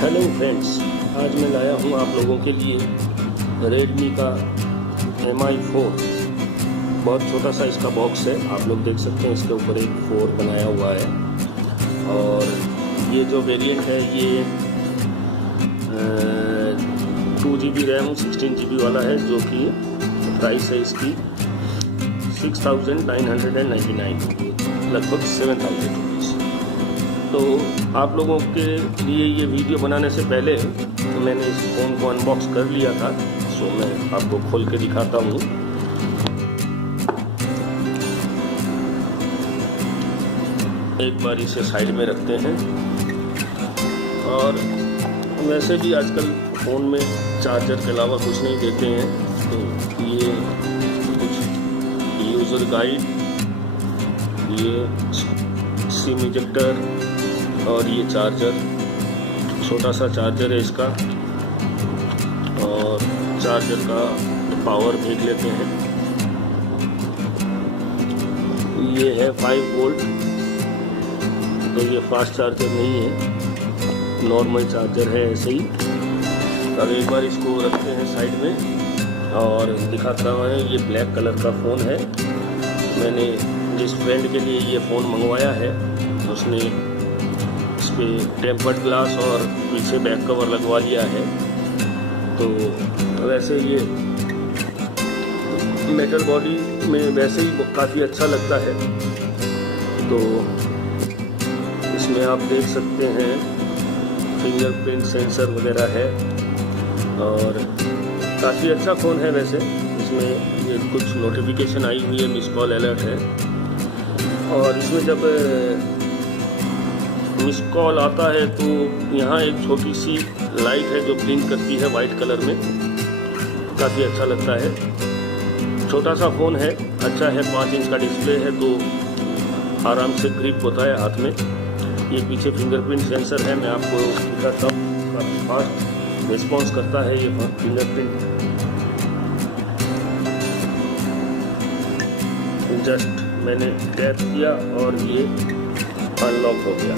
Hello friends, आज मैं लाया हूँ आप लोगों के लिए Redmi का Mi4। बहुत छोटा सा इसका बॉक्स है, आप लोग देख सकते हैं। इसके ऊपर एक 4 बनाया हुआ है और ये जो वेरिएंट है ये 2GB रैम 16GB वाला है, जो कि प्राइस है इसकी 6,999, लगभग 7,000 रुपीज़। तो आप लोगों के लिए ये वीडियो बनाने से पहले मैंने इस फ़ोन को अनबॉक्स कर लिया था, सो मैं आपको खोल के दिखाता हूँ। एक बार इसे साइड में रखते हैं। और वैसे भी आजकल फ़ोन में चार्जर के अलावा कुछ नहीं देते हैं, तो ये कुछ यूज़र गाइड, ये सिम इजेक्टर और ये चार्जर, छोटा सा चार्जर है इसका। और चार्जर का पावर देख लेते हैं। ये है 5 वोल्ट, तो ये फास्ट चार्जर नहीं है, नॉर्मल चार्जर है ऐसे ही। अब एक बार इसको रखते हैं साइड में और दिखाता हूँ। ये ब्लैक कलर का फ़ोन है। मैंने जिस फ्रेंड के लिए ये फ़ोन मंगवाया है उसने इस पर टेम्पर्ड ग्लास और पीछे बैक कवर लगवा लिया है। तो वैसे ये मेटल बॉडी में वैसे ही काफ़ी अच्छा लगता है। तो इसमें आप देख सकते हैं फिंगरप्रिंट सेंसर वगैरह है और काफ़ी अच्छा फ़ोन है। वैसे इसमें ये कुछ नोटिफिकेशन आई हुई है, मिस कॉल अलर्ट है। और इसमें जब मिस कॉल आता है तो यहाँ एक छोटी सी लाइट है जो ब्लिंक करती है वाइट कलर में, काफ़ी अच्छा लगता है। छोटा सा फ़ोन है, अच्छा है। 5 इंच का डिस्प्ले है तो आराम से ग्रिप होता है हाथ में। ये पीछे फिंगरप्रिंट सेंसर है, मैं आपको दिखाता हूँ। काफ़ी फास्ट रिस्पॉन्स करता है ये फिंगरप्रिंट। जस्ट मैंने टैप किया और ये अनलॉक हो गया।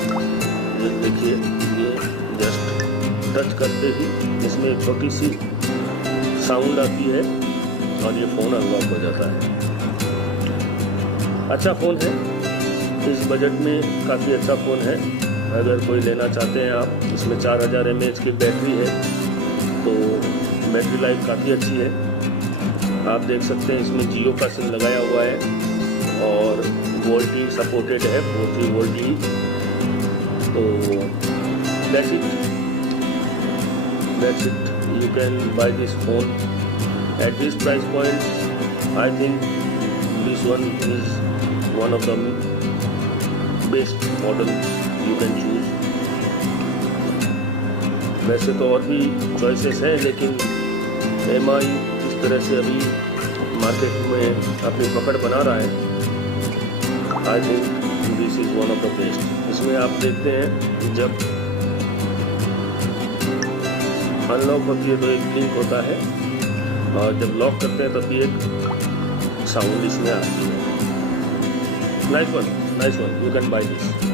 ये देखिए, ये जस्ट टच करते ही इसमें एक छोटी सी साउंड आती है और ये फ़ोन अनलॉक हो जाता है। अच्छा फ़ोन है, इस बजट में काफ़ी अच्छा फ़ोन है। अगर कोई लेना चाहते हैं आप, इसमें 4000 mAh की बैटरी है, तो बैटरी लाइफ काफ़ी अच्छी है। आप देख सकते हैं इसमें जियो का सिम लगाया हुआ है और वोल्टी सपोर्टेड है, 40 वोल्टी। तो that's it, you can buy this phone at this price point. I think this one is one of the best model you can choose. वैसे तो और भी चॉइसेस हैं, लेकिन MI इस तरह से अभी मार्केट में अपनी पकड़ बना रहा है। I think this is one of the best. इसमें आप देखते हैं जब अनलॉक होती है तो एक ब्लिंक होता है और जब लॉक करते हैं तब भी एक साउंड इसमें आती है। Nice one, you can by this.